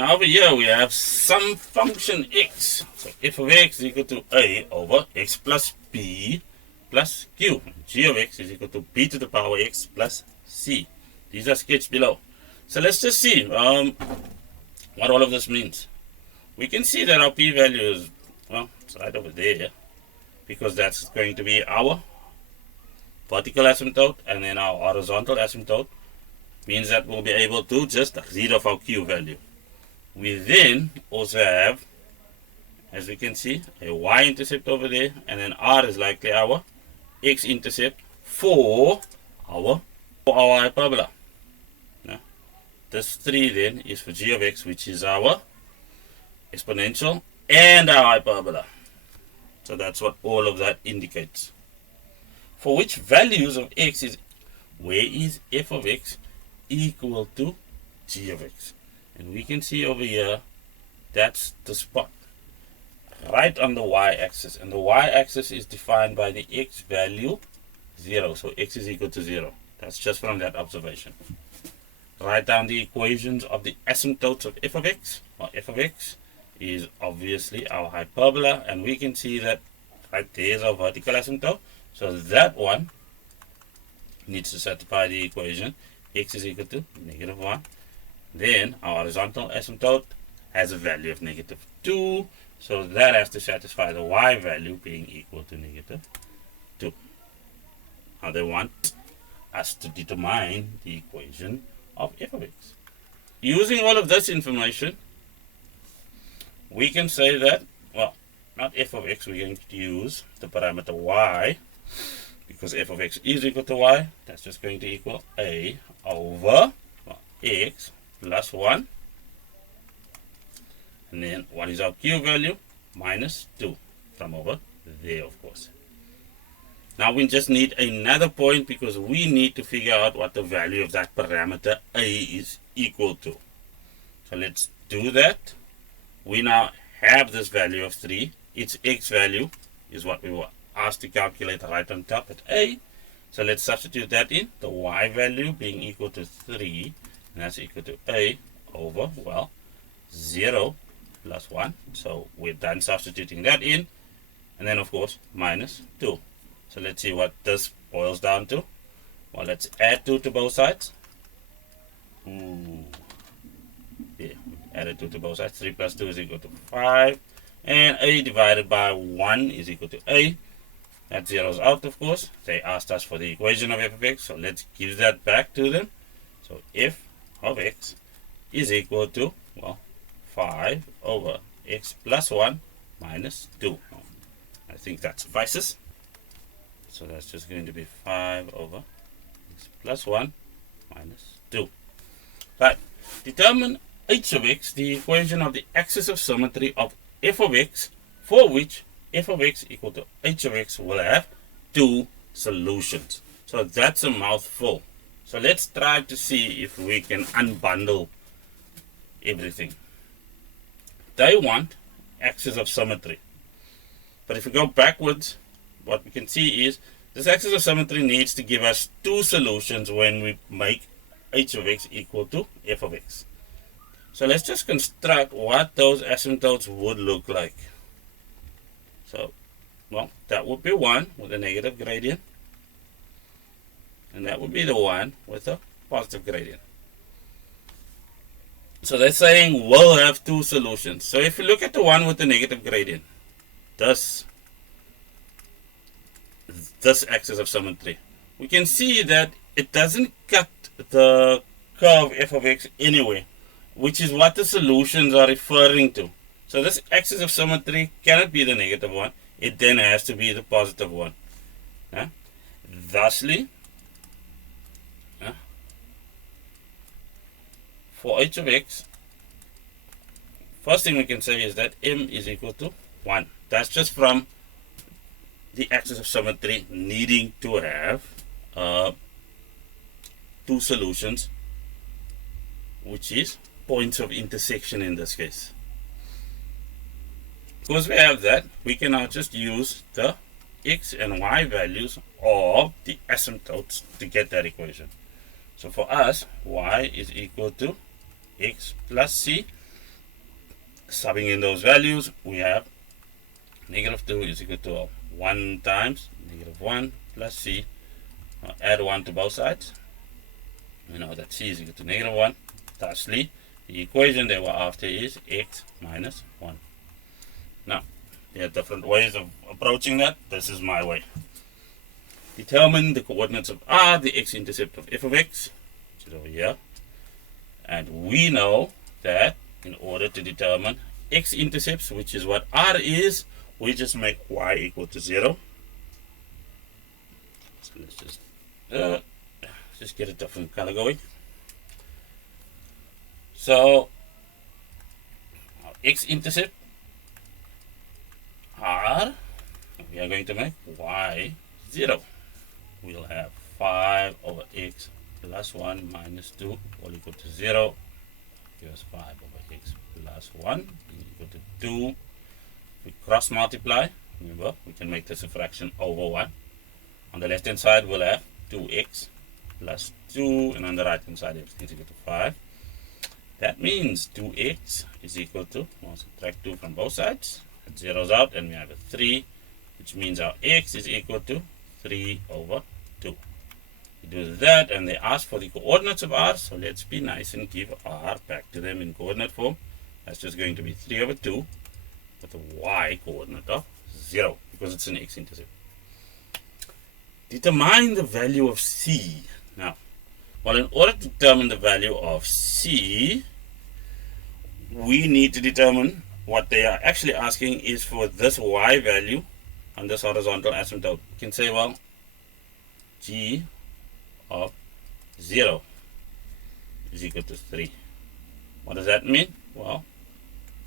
Now over here we have some function x. So f of x is equal to a over x plus b plus q. G of x is equal to b to the power x plus c. These are sketched below. So let's just see what all of this means. We can see that our p-value is, well, it's right over there, because that's going to be our vertical asymptote, and then our horizontal asymptote means that we'll be able to just read off our q value. We then also have, as we can see, a y-intercept over there, and then r is likely our x-intercept for our hyperbola. Now, this 3 then is for g of x, which is our exponential and our hyperbola. So that's what all of that indicates. For which values of x is, where is f of x equal to g of x? And we can see over here, that's the spot right on the y-axis, and the y-axis is defined by the x value 0, so x is equal to 0. That's just from that observation. Write down the equations of the asymptotes of f of x. Well, f of x is obviously our hyperbola, and we can see that right there is our vertical asymptote, so that one needs to satisfy the equation x is equal to -1. Then our horizontal asymptote has a value of -2, so that has to satisfy the y value being equal to -2. Now they want us to determine the equation of f of x. Using all of this information, we can say that, well, not f of x, we're going to use the parameter y, because f of x is equal to y. That's just going to equal a over, well, x plus 1, and then what is our q value? -2 from over there, of course. Now we just need another point, because we need to figure out what the value of that parameter a is equal to. So let's do that. We now have this value of 3. Its x value is what we were asked to calculate right on top at a. So let's substitute that in, the y value being equal to 3, and that's equal to a over, well, 0 plus 1. So we're done substituting that in, and then of course -2. So let's see what this boils down to. Well, let's add 2 to both sides. Yeah, added 2 to both sides. 3 plus 2 is equal to 5. And a divided by 1 is equal to a. That zeroes out, of course. They asked us for the equation of f of x, so let's give that back to them. So f of x is equal to, well, 5 over x plus 1 minus 2. I think that suffices. So that's just going to be 5 over x plus 1 minus 2. Right. Determine h of x, the equation of the axis of symmetry of f of x, for which f of x equal to h of x will have 2 solutions. So that's a mouthful. So let's try to see if we can unbundle everything. They want axis of symmetry. But if we go backwards, what we can see is this axis of symmetry needs to give us 2 solutions when we make h of x equal to f of x. So let's just construct what those asymptotes would look like. So, well, that would be one with a negative gradient, and that would be the one with a positive gradient. So they're saying we'll have 2 solutions. So if you look at the one with the negative gradient, this axis of symmetry, we can see that it doesn't cut the curve f of x anyway, which is what the solutions are referring to. So this axis of symmetry cannot be the negative one. It then has to be the positive one. Thusly, for h of x, first thing we can say is that m is equal to 1. That's just from the axis of symmetry needing to have 2 solutions, which is points of intersection in this case. Because we have that, we can now just use the x and y values of the asymptotes to get that equation. So for us, y is equal to x plus c. subbing in those values, we have negative 2 is equal to 1 times negative 1 plus c. Now add 1 to both sides. We know that c is equal to negative 1. Thusly, the equation that we're after is x minus 1. Now, there are different ways of approaching that. This is my way. Determine the coordinates of r, the x-intercept of f of x, which is over here. And we know that in order to determine x-intercepts, which is what r is, we just make y equal to 0. So let's just get a different color going. So our x-intercept r, we are going to make y 0. We'll have 5 over x plus 1 minus 2 all equal to 0. Here's 5 over x plus 1 equal to 2. If we cross multiply, remember, we can make this a fraction over 1. On the left hand side, we'll have 2x plus 2, and on the right hand side, everything is equal to 5. That means 2x is equal to, we'll subtract 2 from both sides. It zeroes out, and we have a 3, which means our x is equal to 3 over 2. We do that, and they ask for the coordinates of r, so let's be nice and give r back to them in coordinate form. That's just going to be 3 over 2 with a y coordinate of 0, because it's an x-intercept. Determine the value of c. Now, well, in order to determine the value of c, we need to determine what they are actually asking is for this y value on this horizontal asymptote. You can say, well, g of 0 is equal to 3. What does that mean? Well,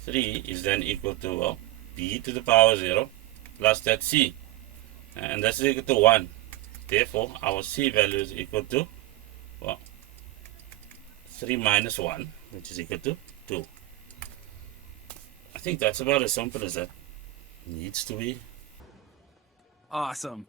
3 is then equal to, well, b to the power 0 plus that c. And that's equal to 1. Therefore, our c value is equal to, well, 3 minus 1, which is equal to 2. I think that's about as simple as that needs to be. Awesome.